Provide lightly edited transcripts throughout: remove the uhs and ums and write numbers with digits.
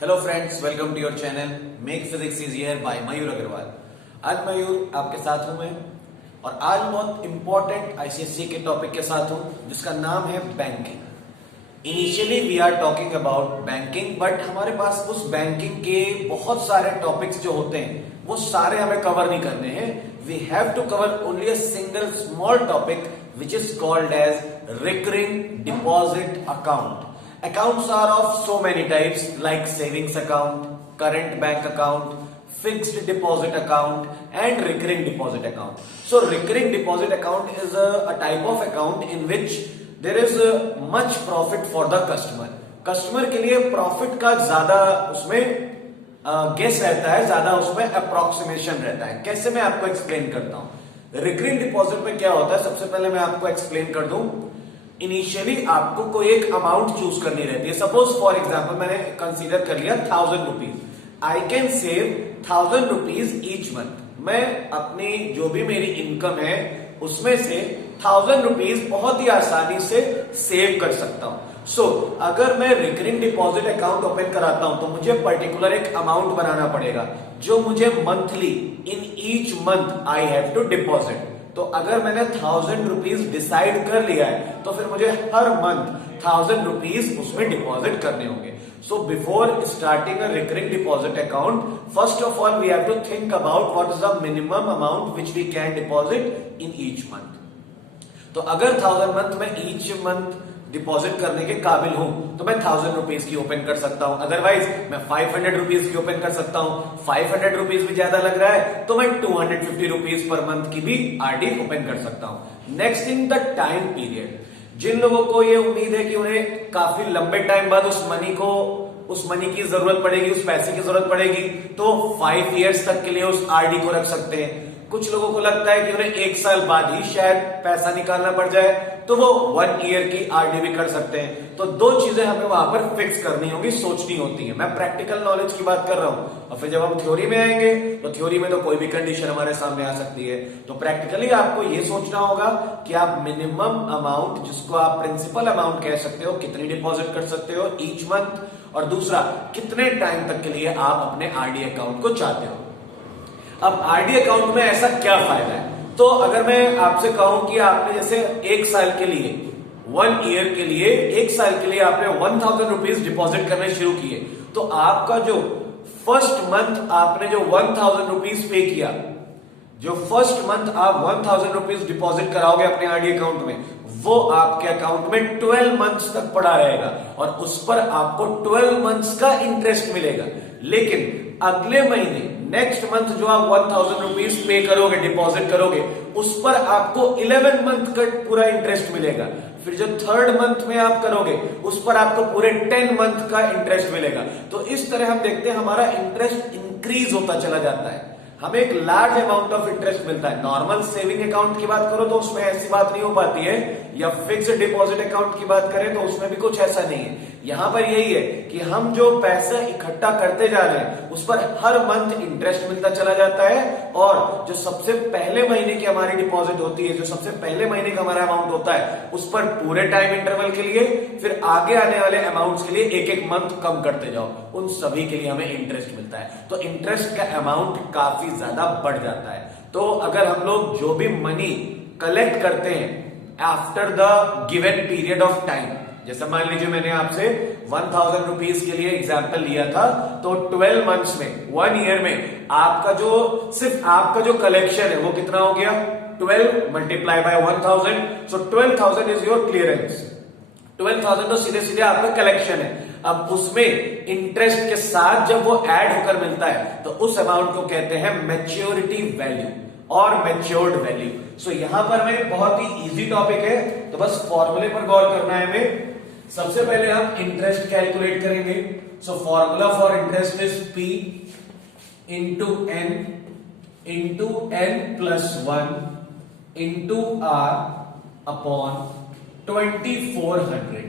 Hello friends, welcome to your channel make physics easier by Mayur Agarwal. आज मयूर आपके साथ हूं मैं, और आज बहुत इंपॉर्टेंट आईसीएससी के टॉपिक के साथ हूं जिसका नाम है banking. Initially we are talking about banking, but हमारे पास उस बैंकिंग के बहुत सारे टॉपिक्स जो होते हैं वो सारे हमें कवर नहीं करने हैं। We have to cover only a single small topic which is called as recurring deposit account. Accounts are of so many types like savings account, current bank account, fixed deposit account and recurring deposit account. So recurring deposit account is a type of account in which there is much profit for the customer. Customer के लिए profit का ज्यादा उसमें guess रहता है, ज्यादा उसमें approximation रहता है। कैसे मैं आपको एक्सप्लेन करता हूं। रिकरिंग डिपॉजिट में क्या होता है, सबसे पहले मैं आपको एक्सप्लेन कर दूं। इनिशियली आपको कोई एक अमाउंट चूज करनी रहती है। सपोज फॉर एग्जाम्पल मैंने कंसीडर कर लिया 1000 rupees. I can save 1000 rupees each month. मैं अपनी जो भी मेरी इनकम है उसमें से 1000 रुपीज बहुत ही आसानी से सेव कर सकता हूं। सो अगर मैं रिकरिंग डिपॉजिट अकाउंट ओपन कराता हूं तो मुझे पर्टिकुलर एक अमाउंट बनाना पड़ेगा जो मुझे monthly in each month I have to deposit. तो अगर मैंने 1000 रुपीज डिसाइड कर लिया है तो फिर मुझे हर मंथ 1000 रुपीज उसमें डिपॉजिट करने होंगे। So before starting a recurring deposit account, first of all we have to think about what is the minimum amount which we can deposit in each month. तो अगर 1000 मंथ में each month deposit करने के काबिल हूं तो मैं 1000 rupees की ओपन कर सकता हूं। अदरवाइज मैं 500 रुपीज की ओपन कर सकता हूं। 500 रुपीज भी ज्यादा लग रहा है तो मैं 250 रुपीज पर मंथ की भी आरडी ओपन कर सकता हूं। Next in the time period, जिन लोगों को ये उम्मीद है कि उन्हें काफी लंबे टाइम बाद उस मनी की जरूरत पड़ेगी, उस पैसे की जरूरत पड़ेगी, तो 5 इयर्स तक के लिए उस आरडी को रख सकते हैं। कुछ लोगों को लगता है कि उन्हें 1 साल बाद ही शायद पैसा निकालना पड़ जाए तो वो 1 ईयर की आरडी भी कर सकते हैं। तो दो चीजें हमें वहां पर फिक्स करनी होगी, सोचनी होती है। मैं प्रैक्टिकल नॉलेज की बात कर रहा हूं, और फिर जब हम थ्योरी में आएंगे तो थ्योरी में तो कोई भी कंडीशन हमारे सामने आ सकती है। तो प्रैक्टिकली आपको ये सोचना होगा कि आप मिनिमम अमाउंट, जिसको आप प्रिंसिपल अमाउंट कह सकते हो, कितनी डिपॉजिट कर सकते हो ईच मंथ, और दूसरा कितने टाइम तक के लिए आप अपने आरडी अकाउंट को चाहते हो। अब आरडी अकाउंट में ऐसा क्या फायदा है? तो अगर मैं आपसे कहूं कि आपने जैसे 1 साल के लिए, 1 ईयर के लिए, 1 साल के लिए आपने 1000 रुपीज डिपॉजिट करने शुरू किए, तो आपका जो फर्स्ट मंथ आपने जो 1000 रुपीज पे किया, जो फर्स्ट मंथ आप 1000 रुपीज डिपॉजिट कराओगे अपने आरडी अकाउंट में, वो आपके अकाउंट में 12 मंथ्स तक पड़ा रहेगा और उस पर आपको 12 मंथ्स का इंटरेस्ट मिलेगा। लेकिन अगले महीने, नेक्स्ट मंथ जो आप 1000 रुपीज पे करोगे, डिपॉजिट करोगे, उस पर आपको 11 मंथ का पूरा इंटरेस्ट मिलेगा। फिर जो थर्ड मंथ में आप करोगे उस पर आपको पूरे 10 मंथ का इंटरेस्ट मिलेगा। तो इस तरह हम देखते हैं हमारा इंटरेस्ट इंक्रीज होता चला जाता है, हमें एक लार्ज अमाउंट ऑफ इंटरेस्ट मिलता है। नॉर्मल सेविंग अकाउंट की बात करो तो उसमें ऐसी बात नहीं हो पाती है, या फिक्स्ड डिपॉजिट अकाउंट की बात करें तो उसमें भी कुछ ऐसा नहीं है। यहां पर यही है कि हम जो पैसा इकट्ठा करते जा रहे हैं उस पर हर मंथ इंटरेस्ट मिलता चला जाता है, और जो सबसे पहले महीने की हमारी डिपॉजिट होती है, जो सबसे पहले महीने का हमारा अमाउंट होता है, उस पर पूरे टाइम इंटरवल के लिए, फिर आगे आने वाले अमाउंट्स के लिए एक एक मंथ कम करते जाओ, उन सभी के लिए हमें इंटरेस्ट मिलता है। तो इंटरेस्ट का अमाउंट काफी ज्यादा बढ़ जाता है। तो अगर हम लोग जो भी मनी कलेक्ट करते हैं after the given period of time, जैसे मान लीजिए मैंने आपसे 1000 रुपीज के लिए एग्जाम्पल लिया था, तो 12 मंथ्स में, 1 ईयर में आपका जो सिर्फ आपका जो कलेक्शन है वो कितना हो गया? 12 multiply by 1000, so 12,000 is your clearance. 12,000 तो सीधे सीधे आपका कलेक्शन है। अब उसमें इंटरेस्ट के साथ जब वो ऐड होकर मिलता है तो उस अमाउंट को कहते हैं मैच्योरिटी वैल्यू और मैच्योर्ड वैल्यू। सो यहां पर में बहुत ही इजी टॉपिक है, तो बस फॉर्मूले पर गौर करना है हमें। सबसे पहले हम इंटरेस्ट कैलकुलेट करेंगे। So formula for interest is P into n plus 1 into R upon 2400।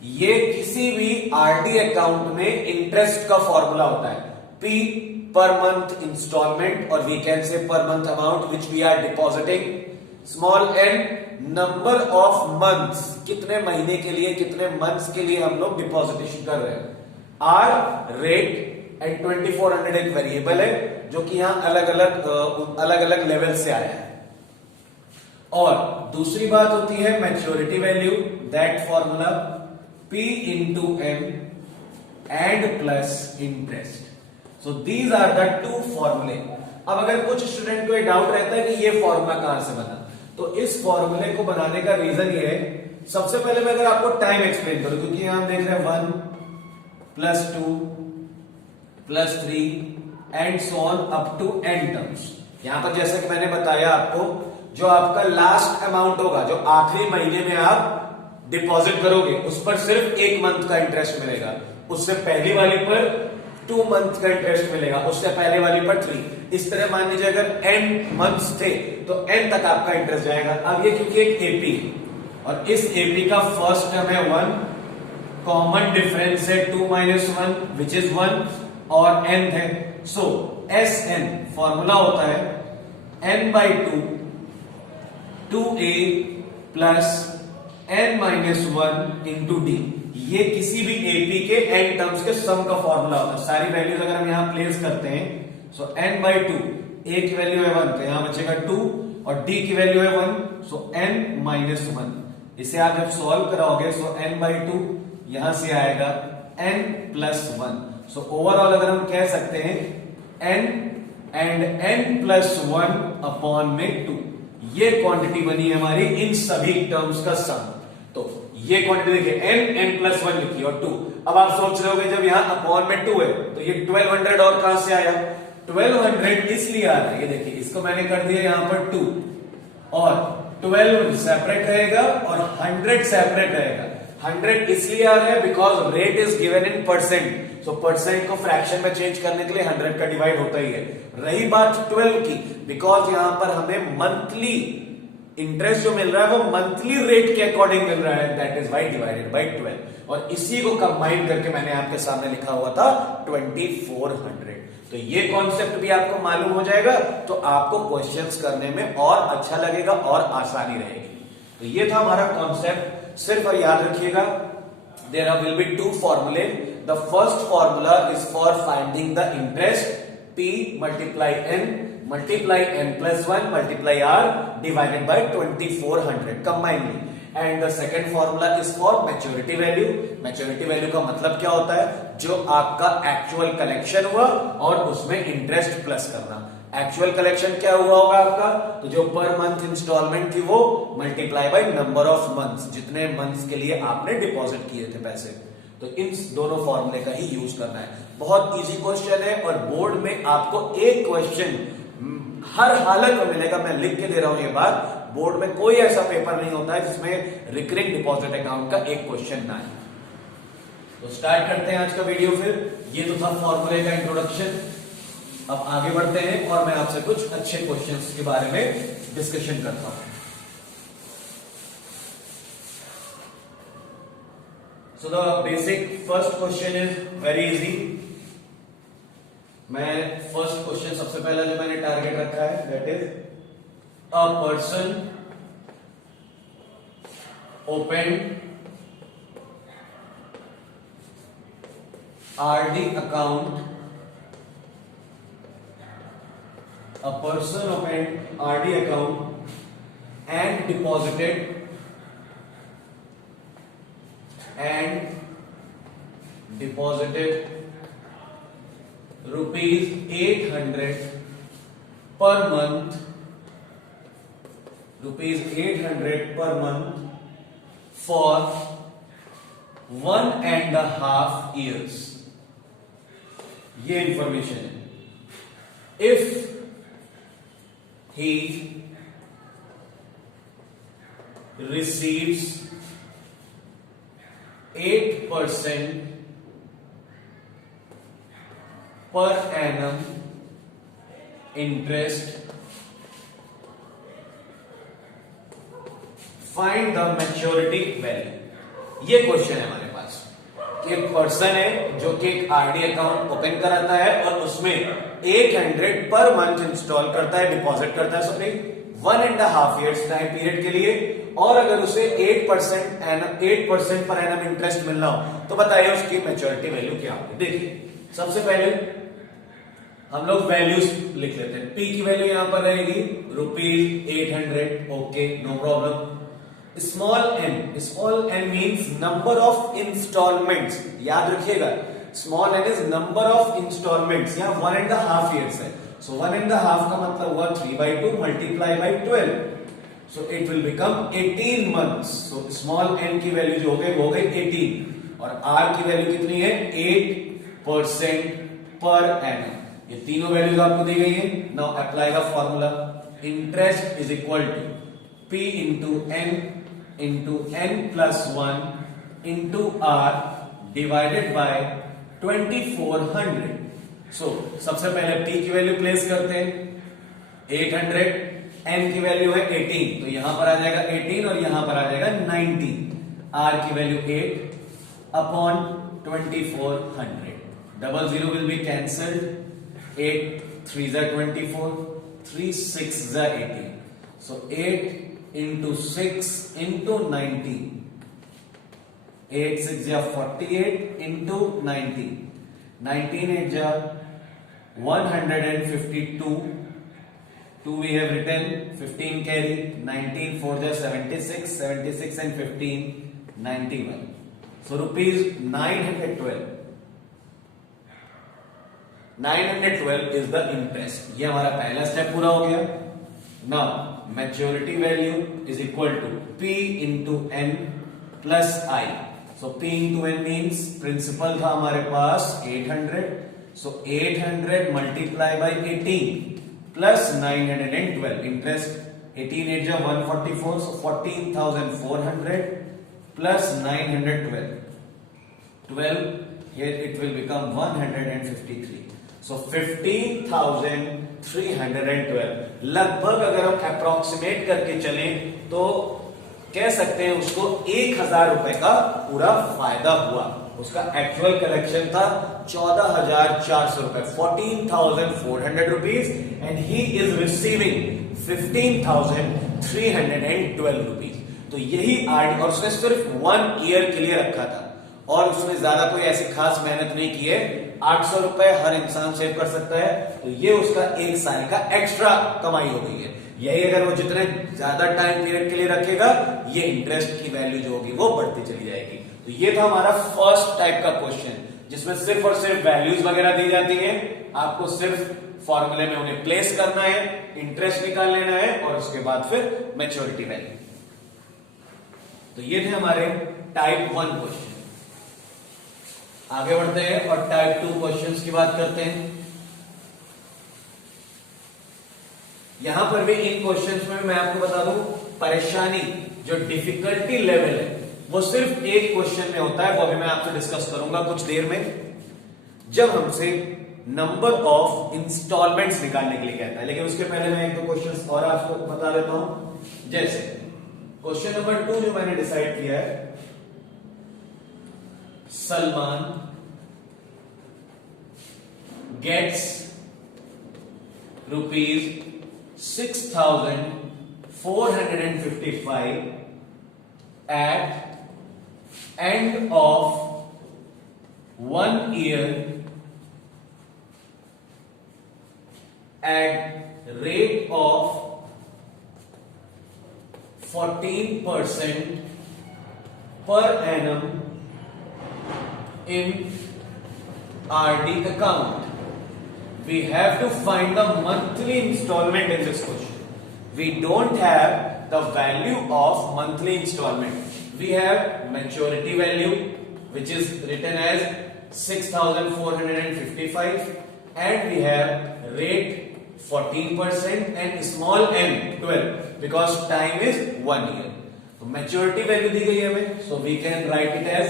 ये किसी भी आरडी अकाउंट में इंटरेस्ट का फॉर्मूला होता है। P पर मंथ इंस्टॉलमेंट, और we can say per month amount which we are depositing. Small n number of months, कितने महीने के लिए, कितने मंथ्स के लिए हम लोग डिपॉजिटेशन कर रहे हैं। आर रेट एंड 2400 एक वेरिएबल है जो कि यहां अलग अलग लेवल से आया है। और दूसरी बात होती है maturity value, that formula P into m and plus interest. So these are the two फॉर्मूले। अब अगर कुछ स्टूडेंट को ये डाउट रहता है कि ये फॉर्मूला कहां से बना, तो इस फॉर्मूले को बनाने का रीजन ये है, सबसे पहले मैं अगर आपको टाइम एक्सप्लेन करूं, क्योंकि यहां हम देख रहे हैं 1 plus 2 plus 3 and so on up to n terms. यहां पर जैसा कि मैंने बताया आपको, जो आपका लास्ट अमाउंट होगा, जो आखिरी महीने में आप डिपॉजिट करोगे, उस पर सिर्फ 1 मंथ का इंटरेस्ट मिलेगा, उससे पहली वाली पर 2 मंथ का इंटरेस्ट मिलेगा, उससे पहले वाली पर 3। इस तरह मान लीजिए अगर n मंथ्स थे तो n तक आपका इंटरेस्ट जाएगा। अब ये क्योंकि एक एपी और इस एपी का फर्स्ट टर्म है 1, कॉमन डिफरेंस है 2 माइनस 1 विच इज 1 और n है। सो एस एन फॉर्मूला होता है n by 2 a plus n minus 1 into D. ये किसी भी एपी के n टर्म्स के सम का फॉर्मूला होता है। सारी वैल्यूज अगर हम यहां प्लेस करते हैं, सो n बाई 2, a की वैल्यू है 1 तो यहां बचेगा 2 और d की वैल्यू है 1, सो n माइनस 1। इसे आप जब सॉल्व कराओगे, सो n बाई 2 यहां से आएगा n प्लस 1। सो ओवरऑल अगर हम कह सकते हैं n and n plus 1 upon में 2, ये क्वांटिटी बनी है हमारी इन सभी टर्म्स का सम। तो ये क्वांटिटी देखिए n प्लस 1 लिखी और 2। अब आप सोच रहे होगे जब यहां अपॉन में 2 है तो ये 1200 और कहां से आया? 1200 इसलिए आ रहा है, ये देखिए इसको मैंने कर दिया यहां पर 2 और 12 सेपरेट रहेगा और 100 सेपरेट रहेगा। 100 इसलिए आ रहा है because rate is given in percent, so percent को फ्रैक्शन में चेंज करने के लिए 100 का डिवाइड होता ही है। रही बात 12 की, बिकॉज यहां पर हमें मंथली इंटरेस्ट जो मिल रहा है वो मंथली रेट के अकॉर्डिंग मिल रहा है, that is y divided by 12 और इसी को कंबाइन करके मैंने आपके सामने लिखा हुआ था 2400। तो ये कॉन्सेप्ट भी आपको मालूम हो जाएगा तो आपको क्वेश्चंस करने में और अच्छा लगेगा और आसानी रहेगी। तो ये था हमारा कॉन्सेप्ट। सिर्फ और याद रखिएगा, देयर विल बी 2 फॉर्मूले। The first formula is for finding the interest, P multiply n plus 1 multiply r divided by 2400 combinedly. And the second formula is for maturity value. Maturity value का मतलब क्या होता है? जो आपका एक्चुअल कलेक्शन हुआ और उसमें इंटरेस्ट प्लस करना। एक्चुअल कलेक्शन क्या हुआ होगा आपका? तो जो पर मंथ इंस्टॉलमेंट थी वो multiply by number of months, जितने मंथ्स के लिए आपने डिपॉजिट किए थे पैसे। तो इन दोनों फॉर्मूले का ही यूज करना है। बहुत इजी क्वेश्चन है और बोर्ड में आपको एक क्वेश्चन हर हालत में मिलेगा। मैं लिख के दे रहा हूं ये बात, बोर्ड में कोई ऐसा पेपर नहीं होता है जिसमें रिकरिंग डिपॉजिट अकाउंट का एक क्वेश्चन ना आए। तो स्टार्ट करते हैं आज का वीडियो। फिर ये तो था फॉर्मूले का इंट्रोडक्शन। अब आगे बढ़ते हैं और मैं आपसे कुछ अच्छे क्वेश्चंस के बारे में डिस्कशन करता हूं। So the basic first question is very easy. मैं फर्स्ट क्वेश्चन सबसे पहला जो मैंने टारगेट रखा है that is a person open RD account, a person opened RD account and deposited rupees 800 per month, for 1.5 years. ये इंफॉर्मेशन है। If he receives 8% per annum interest, find the maturity value. ये question है हमारे पास कि एक person है जो कि एक आरडी अकाउंट ओपन कराता है और उसमें 800 पर मंथ इंस्टॉल करता है, डिपॉजिट करता है सॉरी 1.5 years टाइम पीरियड के लिए, और अगर उसे 8% पर एनम इंटरेस्ट मिलना हो तो बताइए उसकी मैच्योरिटी वैल्यू क्या होगी। देखिए सबसे पहले हम लोग वैल्यूज लिख लेते हैं। पी की वैल्यू यहां पर रहेगी ₹800, okay no problem. Small n means number of installments, याद रखिएगा small n is number of installments, यहां 1.5 ईयर्स है, सो 1.5 का मतलब हुआ 3/2 multiply by 12, so it will become 18 months। So small n की वैल्यू जो हो गई वो हो गई 18 और आर की वैल्यू कितनी है 8% पर एनम। ये तीनों वैल्यूज आपको दी गई है। Now apply the formula, interest is equal to P into n plus 1 into r divided by 2400। सो सबसे पहले P की वैल्यू प्लेस करते हैं 800, n की वैल्यू है 18 तो यहां पर आ जाएगा 18 और यहां पर आ जाएगा 19, r की value 8 upon 2400, double zero will be cancelled, 8 3 जा 24, 3 6 जा 18, so 8 into 6 into 90, 8 6 जा 48 into 90, 19 8 जा 152, 2 we have written, 15 carry, 19 4 ja 76, 76 and 15 91, so rupees 912 is the interest। ये हमारा पहला स्टेप पूरा हो गया। Now maturity value is equal to P into n plus I, so P into n means principal था हमारे पास 800, so 800 multiply by 18 plus 912, interest 18 8 जा 144, so 14,400 plus 912, 12 here it will become 153, so 15,312। लगभग अगर हम अप्रोक्सीमेट करके चलें तो कह सकते हैं उसको 1,000 रुपए का पूरा फायदा हुआ। उसका एक्चुअल कलेक्शन था 14,400 रुपए, 14,400 rupees, and he is receiving 15,312 rupees. तो यही आर्ट, और उसने सिर्फ 1 ईयर के लिए रखा था और उसने ज्यादा कोई ऐसी खास मेहनत नहीं की है। 800 रुपए हर इंसान सेव कर सकता है, तो ये उसका 1 साल का एक्स्ट्रा कमाई हो गई है। यही अगर वो जितने ज्यादा टाइम पीरियड के लिए रखेगा, ये इंटरेस्ट की वैल्यू जो होगी वो बढ़ती चली जाएगी। तो ये था हमारा फर्स्ट टाइप का क्वेश्चन, जिसमें सिर्फ और सिर्फ वैल्यूज वगैरह दी जाती है, आपको सिर्फ फॉर्मूले में उन्हें प्लेस करना है, इंटरेस्ट निकाल लेना है और उसके बाद फिर मैच्योरिटी वैल्यू। तो ये थे हमारे टाइप 1 क्वेश्चन। आगे बढ़ते हैं और टाइप 2 क्वेश्चंस की बात करते हैं। यहां पर भी इन क्वेश्चंस में मैं आपको बता दूं, परेशानी जो डिफिकल्टी लेवल है वो सिर्फ एक क्वेश्चन में होता है, वो अभी मैं आपसे डिस्कस करूंगा कुछ देर में, जब हमसे नंबर ऑफ इंस्टॉलमेंट्स निकालने के लिए कहता है। लेकिन उसके पहले मैं एक दो क्वेश्चंस और आपको बता देता हूं। जैसे क्वेश्चन नंबर 2 जो मैंने डिसाइड किया है, Salman gets ₹6,455 at end of 1 year at rate of 14% per annum in RD account. We have to find the monthly installment in this question. We don't have the value of monthly installment. We have maturity value, which is written as 6,455, and we have rate 14% and small n 12 because time is 1 year. So maturity value दी गई है हमें, so we can write it as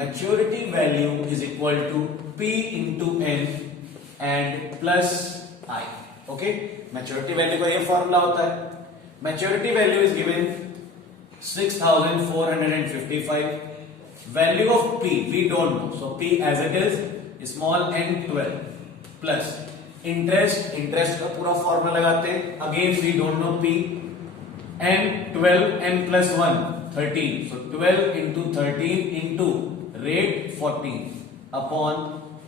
maturity value is equal to P into n and plus I. Okay, maturity value का ये formula होता है। maturity value is given 6,455, value of P we don't know, so P as it is small n 12 plus interest का पूरा formula लगाते हैं, again we don't know P, n 12 n plus 1 13, so 12 into 13 into rate 14 upon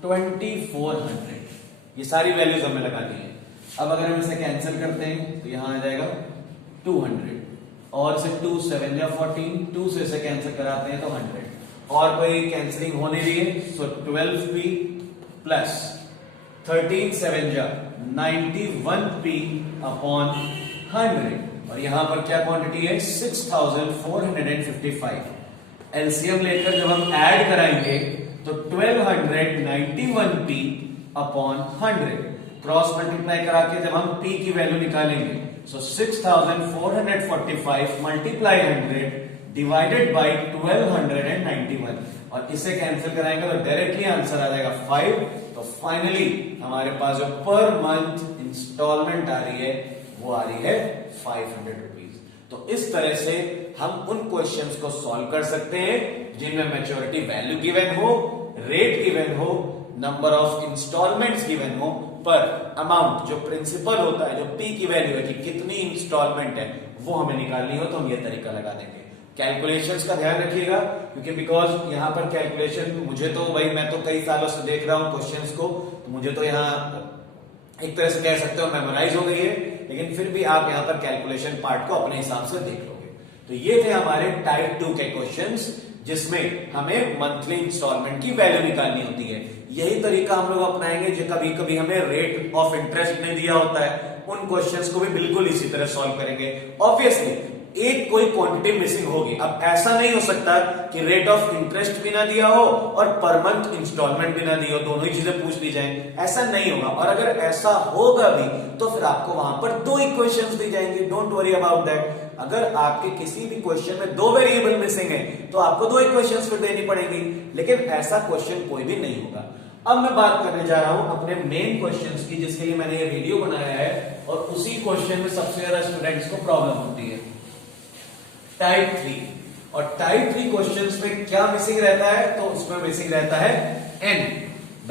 2400, ये सारी values हमें लगा दी है। अब अगर हम इसे कैंसिल करते हैं तो यहां आ जाएगा 200 और इसे 2 7 या 14, 2 से इसे कैंसिल कराते हैं तो 100 और कोई कैंसिलिंग होने दी है, सो 12p प्लस 13 7 जा 91p अपॉन 100 और यहां पर क्या क्वांटिटी है 6455। एलसीएम लेकर जब हम ऐड कराएंगे तो 1291p अपॉन 100 क्रॉस मल्टीप्लाई करा के जब हम p की वैल्यू निकालेंगे सो 6445 मल्टीप्लाई 100 डिवाइडेड बाय 1291 और इसे कैंसिल कराएंगे तो डायरेक्टली आंसर आ जाएगा 5। तो फाइनली हमारे पास जो पर मंथ इंस्टॉलमेंट आ रही है वो आ रही है 500 रुपीज। तो इस तरह से हम उन क्वेश्चंस को सॉल्व कर सकते हैं जिनमें मैच्योरिटी वैल्यू गिवन हो, रेट गिवन हो, नंबर ऑफ इंस्टॉलमेंट्स गिवन हो, पर अमाउंट जो प्रिंसिपल होता है, जो पी की वैल्यू है कि कितनी इंस्टॉलमेंट है वो हमें निकालनी हो तो हम ये तरीका लगा देंगे। कैलकुलेशंस का ध्यान रखिएगा क्योंकि बिकॉज यहां पर कैलकुलेशन मुझे तो भाई मैं तो कई सालों से देख रहा हूं क्वेश्चंस को, तो मुझे तो यहां एक तरह से कह सकते हो मेमोराइज हो गई है, लेकिन फिर भी आप यहां पर कैलकुलेशन पार्ट को अपने हिसाब से देख लोगे। तो ये थे हमारे टाइप 2 के क्वेश्चंस जिसमें हमें मंथली इंस्टॉलमेंट की वैल्यू निकालनी होती है। यही तरीका हम लोग अपनाएंगे जो कभी कभी हमें रेट ऑफ इंटरेस्ट नहीं दिया होता है, उन क्वेश्चंस को भी बिल्कुल इसी तरह सॉल्व करेंगे। ऑब्वियसली एक कोई क्वांटिटी मिसिंग होगी, अब ऐसा नहीं हो सकता कि रेट ऑफ इंटरेस्ट भी ना दिया हो और पर मंथ इंस्टॉलमेंट भी ना दी हो, दोनों ही चीजें पूछ ली जाए, ऐसा नहीं होगा। और अगर ऐसा होगा भी तो फिर आपको वहां पर दो इक्वेशंस दी जाएंगी, डोंट वरी अबाउट दैट। अगर आपके किसी भी क्वेश्चन में दो वेरिएबल मिसिंग है तो आपको दो इक्वेशंस फिर देनी पड़ेगी, लेकिन ऐसा क्वेश्चन कोई भी नहीं होगा। अब मैं बात करने जा रहा हूं अपने मेन क्वेश्चंस की जिसके लिए मैंने ये वीडियो बनाया है, और उसी क्वेश्चन में सबसे ज्यादा स्टूडेंट्स को प्रॉब्लम होती है, टाइप 3। और टाइप 3 क्वेश्चंस में क्या मिसिंग रहता है, तो उसमें मिसिंग रहता है n, the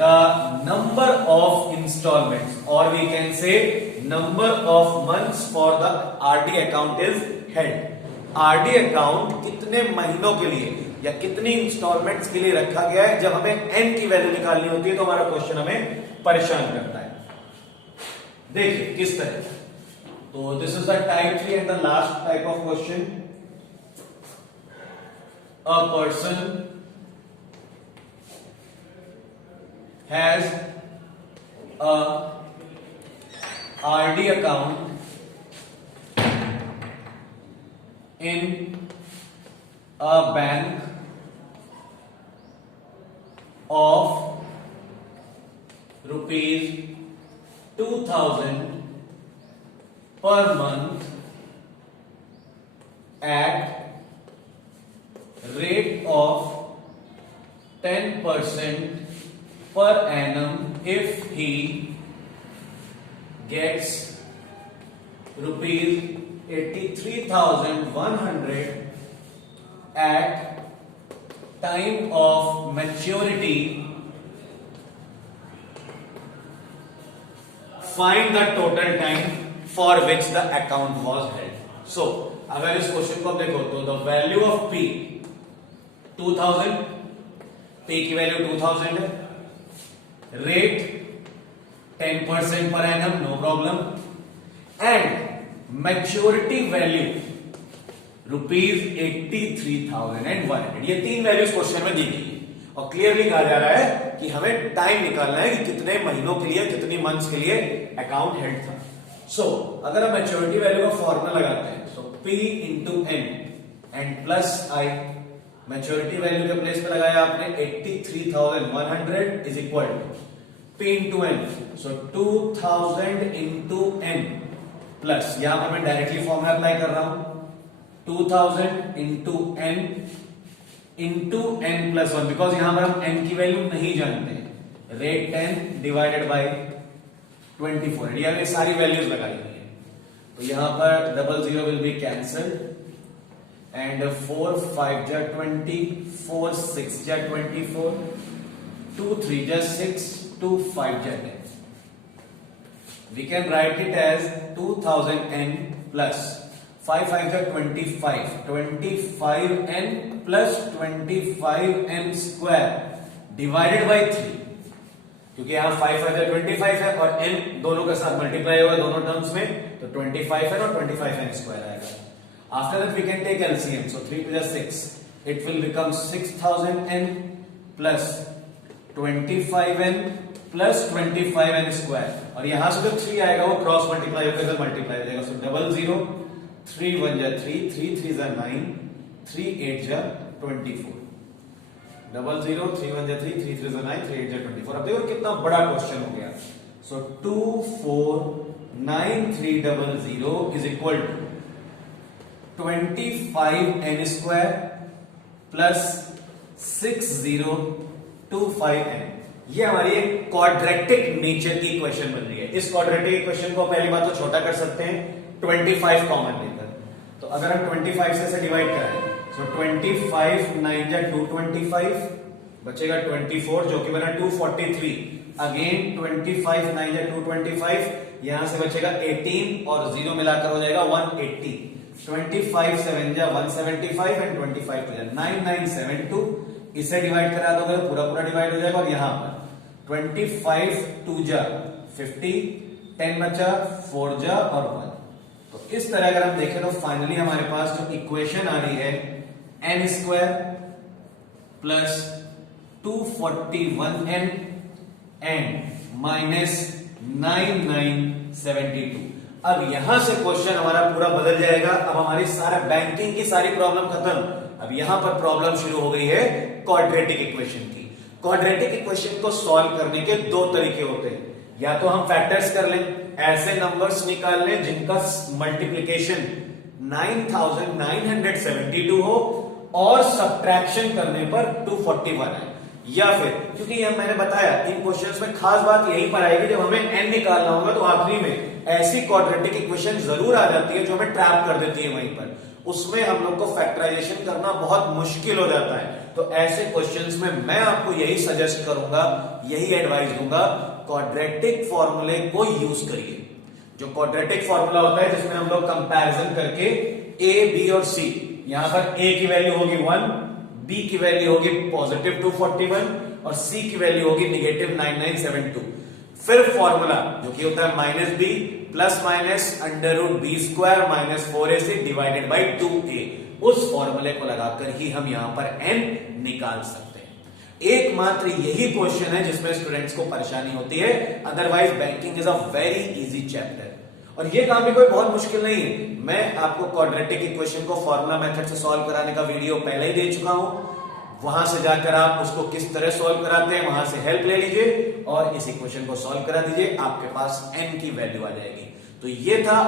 number of installments, और we can say number of months for the RD account is head. RD account कितने महीनों के लिए या कितनी इंस्टॉलमेंट्स के लिए रखा गया है, जब हमें n की वैल्यू निकालनी होती है तो हमारा क्वेश्चन हमें परेशान करता है। देखिए किस तरह, तो this is the type 3 and the last type of question. A person has a RD account in a bank of rupees 2000 per month at rate of 10% per annum if he gets rupees 83,100 at time of maturity. Find the total time for which the account was held. So अगर इस question को देखो तो the value of P 2000, P की value 2000 है, rate 10% per annum, no problem, and maturity value rupees 83,100। ये तीन values question में दी गई है और क्लियरली कहा जा रहा है कि हमें टाइम निकालना है कि कितने महीनों के लिए, कितनी मंथ्स के लिए अकाउंट हेल्ड था। सो अगर हम मैच्योरिटी वैल्यू का फॉर्मूला लगाते हैं, so P into n and plus I, maturity value के प्लेस पे लगाया आपने 83,100 is equal to P into n, so 2000 into n plus, यहां पर मैं डायरेक्टली फॉर्मूला अप्लाई कर रहा हूं, 2000 इंटू एन प्लस 1, बिकॉज यहां पर हम n की वैल्यू नहीं जानते, रेट 10 डिवाइडेड बाई 24, ये हमने सारी वैल्यूज लगाई हुई है। तो यहां पर 00 विल बी कैंसल्ड एंड 4 5 जा 20, 4 6 जा 24, 2 3 जा 6, 2 5 जा 10. We can write it as 2000n plus 5 5 जा 25, 25n plus 25n square divided by 3, क्योंकि यहां 5 5 जा 25 है और n दोनों के साथ मल्टीप्लाई होगा दोनों टर्म्स में, तो 25n और 25n स्क्वायर आएगा। After that we can take LCM, so 3 2 6, it will become 6000n plus 25n plus 25n square, और यहां से जो 3 आएगा वो क्रॉस मल्टीप्लाई होकर इधर मल्टीप्लाई हो जाएगा, सो 00, 3 1 जा 3, 3 3 जा 9, 3 8 जा 24, 00, 3 1 जा 3, 3 3 जा 9, 3 8 जा 24। अब देखो कितना बड़ा क्वेश्चन हो गया। So 249300 is equal to 25n square plus 6025n। ये हमारी एक क्वाड्रेटिक नेचर की इक्वेशन बन रही है। इस क्वाड्रेटिक इक्वेशन को पहली बात तो छोटा कर सकते हैं 25 कॉमन लेकर, तो अगर हम 25 से डिवाइड करें, सो 25 9 जा 225, बचेगा 24 जो कि बना 243, अगेन 25 9 जा 225, यहां से बचेगा 18 और 0 मिलाकर हो जाएगा 180, 25 7 जा 175 एंड 25 जा 9972, इसे डिवाइड करा दोगे तो पूरा पूरा डिवाइड हो जाएगा, और यहां पर 25 2 जा 50, 10 बचा 4 जा और 1। तो इस तरह अगर हम देखें तो फाइनली हमारे पास जो इक्वेशन आ रही है n square plus 241n and minus 9972। अब यहां से क्वेश्चन हमारा पूरा बदल जाएगा। अब हमारी सारा बैंकिंग की सारी प्रॉब्लम खत्म, अब यहां पर प्रॉब्लम शुरू हो गई है क्वाड्रेटिक इक्वेशन की। क्वाड्रेटिक इक्वेशन को सॉल्व करने के दो तरीके होते हैं, या तो हम फैक्टर्स कर लें, ऐसे नंबर्स निकाल लें जिनका मल्टीप्लिकेशन 9972 हो और सब्ट्रैक्शन करने पर 241 है, या फिर क्योंकि यह मैंने बताया इन क्वेश्चंस में खास बात यही पर आएगी जब हमें n निकालना होगा तो आखिरी में ऐसी क्वाड्रेटिक इक्वेशन जरूर आ जाती है जो हमें ट्रैप कर देती है वहीं पर, उसमें हम लोग को फैक्टराइजेशन करना बहुत मुश्किल हो जाता है। तो ऐसे क्वेश्चंस में मैं आपको यही सजेस्ट करूंगा, यही एडवाइस दूंगा, क्वाड्रेटिक फॉर्मूले को यूज करिए। जो क्वाड्रेटिक फॉर्मूला होता है जिसमें हम लोग कंपैरिजन करके a b और c, यहां पर a की वैल्यू होगी 1, b की वैल्यू होगी पॉजिटिव 241 और c की वैल्यू होगी निगेटिव 9972। फिर फॉर्मूला जो कि होता है minus b plus minus under root b square minus 4ac divided by 2a, उस फॉर्मूले को लगाकर ही हम यहां पर n निकाल सकते हैं। एकमात्र यही क्वेश्चन है जिसमें स्टूडेंट्स को परेशानी होती है, otherwise banking is a very easy chapter और ये काम भी कोई बहुत मुश्किल नहीं है। मैं आपको क्वाड्रेटिक इक्वेशन को फॉर्मूला मेथड से सॉल्व कराने का वीडियो पहले ही दे चुका हूं, वहां से जाकर आप उसको किस तरह सॉल्व कराते हैं वहां से हेल्प ले लीजिए और इस इक्वेशन को सॉल्व करा दीजिए, आपके पास n की वैल्यू आ जाएगी। तो ये था